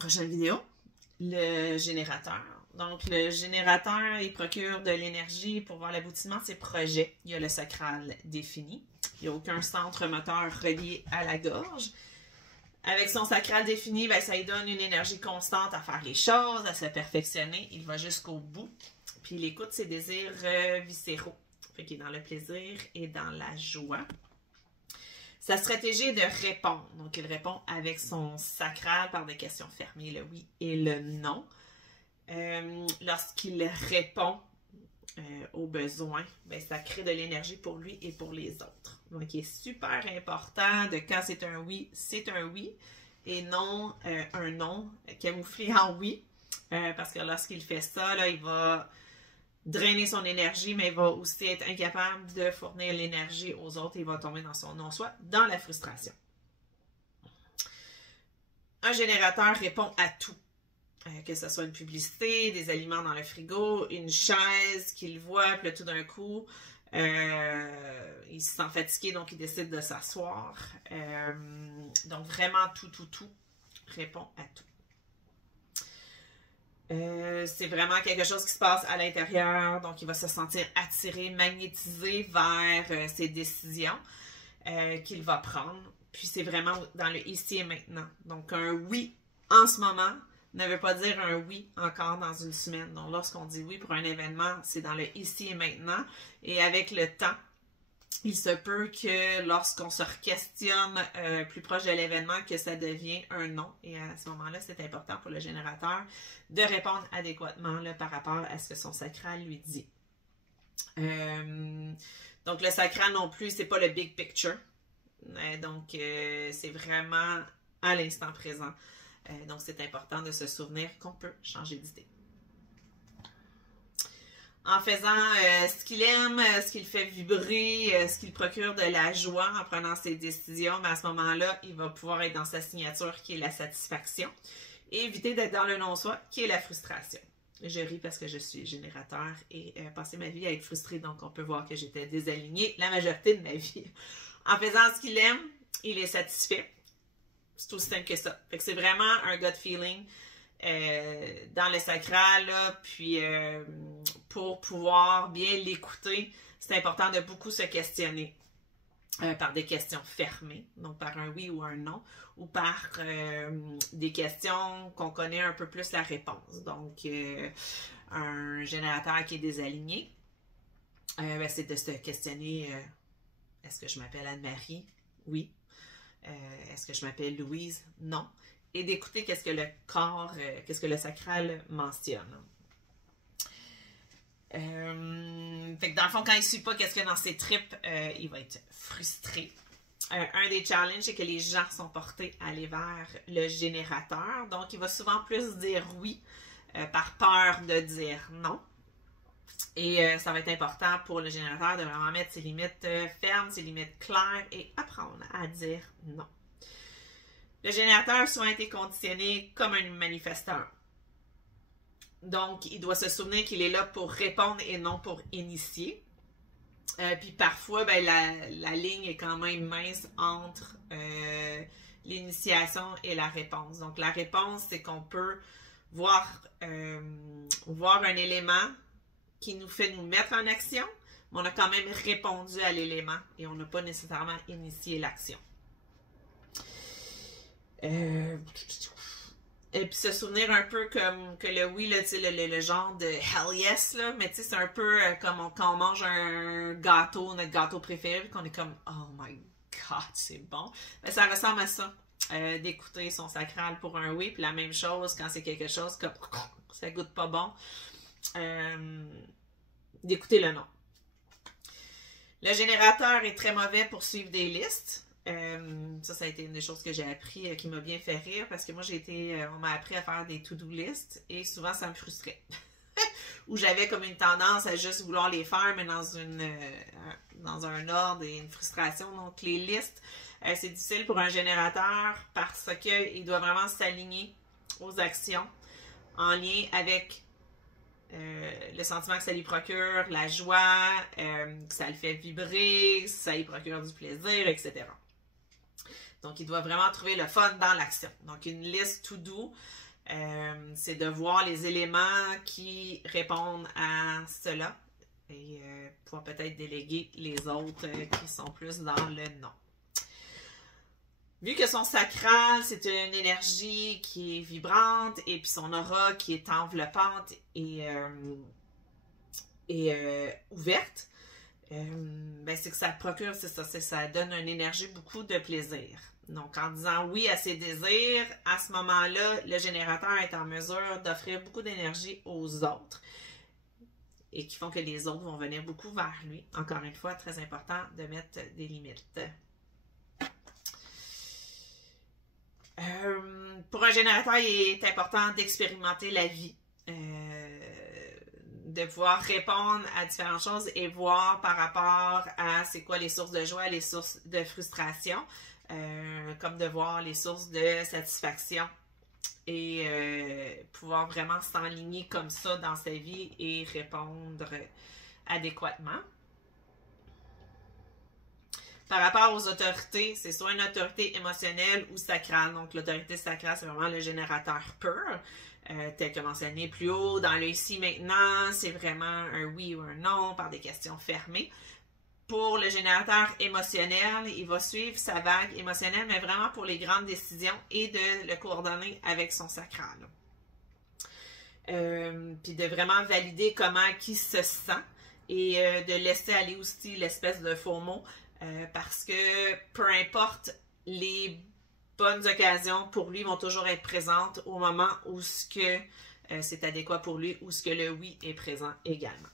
Prochaine vidéo, le générateur. Donc, le générateur, il procure de l'énergie pour voir l'aboutissement de ses projets. Il y a le sacral défini. Il n'y a aucun centre moteur relié à la gorge. Avec son sacral défini, ben, ça lui donne une énergie constante à faire les choses, à se perfectionner. Il va jusqu'au bout. Puis il écoute ses désirs viscéraux. Fait qu'il est dans le plaisir et dans la joie. Sa stratégie est de répondre. Donc, il répond avec son sacral par des questions fermées, le oui et le non. Lorsqu'il répond aux besoins, ben, ça crée de l'énergie pour lui et pour les autres. Donc, il est super important de quand c'est un oui et non un non camouflé en oui. Parce que lorsqu'il fait ça, là, il va drainer son énergie, mais il va aussi être incapable de fournir l'énergie aux autres et il va tomber dans son non-soi, dans la frustration. Un générateur répond à tout. Que ce soit une publicité, des aliments dans le frigo, une chaise qu'il voit, puis là, tout d'un coup, il se sent fatigué, donc il décide de s'asseoir. Donc vraiment tout répond à tout. C'est vraiment quelque chose qui se passe à l'intérieur, donc il va se sentir attiré, magnétisé vers ses décisions qu'il va prendre. Puis c'est vraiment dans le ici et maintenant. Donc un oui en ce moment ne veut pas dire un oui encore dans une semaine. Donc lorsqu'on dit oui pour un événement, c'est dans le ici et maintenant. Et avec le temps, il se peut que lorsqu'on se questionne plus proche de l'événement, que ça devient un non. Et à ce moment-là, c'est important pour le générateur de répondre adéquatement là, par rapport à ce que son sacral lui dit. Donc le sacral non plus, c'est pas le big picture. Donc c'est vraiment à l'instant présent. Donc c'est important de se souvenir qu'on peut changer d'idée. En faisant ce qu'il aime, ce qu'il fait vibrer, ce qu'il procure de la joie en prenant ses décisions, ben à ce moment-là, il va pouvoir être dans sa signature qui est la satisfaction et éviter d'être dans le non-soi qui est la frustration. Je ris parce que je suis générateur et passer ma vie à être frustrée, donc on peut voir que j'étais désalignée la majorité de ma vie. En faisant ce qu'il aime, il est satisfait. C'est aussi simple que ça. Fait que c'est vraiment un gut feeling dans le sacral, là, puis pour pouvoir bien l'écouter, c'est important de beaucoup se questionner par des questions fermées, donc par un oui ou un non, ou par des questions qu'on connaît un peu plus la réponse. Donc, un générateur qui est désaligné, ben, c'est de se questionner, est-ce que je m'appelle Anne-Marie? Oui. Est-ce que je m'appelle Louise? Non. Et d'écouter qu'est-ce que le corps, qu'est-ce que le sacral mentionne. Fait que dans le fond, quand il ne suit pas qu'est-ce qu'il y a dans ses tripes, il va être frustré. Un des challenges, c'est que les gens sont portés à aller vers le générateur. Donc, il va souvent plus dire oui par peur de dire non. Et ça va être important pour le générateur de vraiment mettre ses limites fermes, ses limites claires et apprendre à dire non. Le générateur a souvent été conditionné comme un manifesteur. Donc, il doit se souvenir qu'il est là pour répondre et non pour initier. Puis parfois, ben, la ligne est quand même mince entre l'initiation et la réponse. Donc, la réponse, c'est qu'on peut voir un élément qui nous fait nous mettre en action, mais on a quand même répondu à l'élément et on n'a pas nécessairement initié l'action. Et puis se souvenir un peu comme que le oui, là, le genre de hell yes, là, mais c'est un peu comme quand on mange un gâteau, notre gâteau préféré, qu'on est comme oh my god, c'est bon. Mais ça ressemble à ça, d'écouter son sacral pour un oui, puis la même chose quand c'est quelque chose comme ça goûte pas bon. D'écouter le non. Le générateur est très mauvais pour suivre des listes. Ça a été une des choses que j'ai appris qui m'a bien fait rire parce que moi, on m'a appris à faire des to-do lists et souvent, ça me frustrait. Ou j'avais comme une tendance à juste vouloir les faire, mais dans un ordre et une frustration. Donc, les listes, c'est difficile pour un générateur parce qu'il doit vraiment s'aligner aux actions en lien avec le sentiment que ça lui procure, la joie, que ça le fait vibrer, ça lui procure du plaisir, etc. Donc, il doit vraiment trouver le fun dans l'action. Donc, une liste to-do, C'est de voir les éléments qui répondent à cela et pouvoir peut-être déléguer les autres qui sont plus dans le non. Vu que son sacral, c'est une énergie qui est vibrante et puis son aura qui est enveloppante et ouverte, ben c'est que ça procure, c'est ça, ça donne une énergie, beaucoup de plaisir. Donc, en disant oui à ses désirs, à ce moment-là, le générateur est en mesure d'offrir beaucoup d'énergie aux autres et qui font que les autres vont venir beaucoup vers lui. Encore une fois, très important de mettre des limites. Pour un générateur, il est important d'expérimenter la vie, de pouvoir répondre à différentes choses et voir par rapport à c'est quoi les sources de joie, les sources de frustration, comme de voir les sources de satisfaction et pouvoir vraiment s'enligner comme ça dans sa vie et répondre adéquatement. Par rapport aux autorités, c'est soit une autorité émotionnelle ou sacrale. Donc, l'autorité sacrale, c'est vraiment le générateur pur, tel que mentionné plus haut. Dans le ici maintenant, c'est vraiment un oui ou un non par des questions fermées. Pour le générateur émotionnel, il va suivre sa vague émotionnelle, mais vraiment pour les grandes décisions et de le coordonner avec son sacral. Puis de vraiment valider comment il se sent et de laisser aller aussi l'espèce de faux mot. Parce que peu importe, les bonnes occasions pour lui vont toujours être présentes au moment où c'est adéquat pour lui, où ce que le oui est présent également.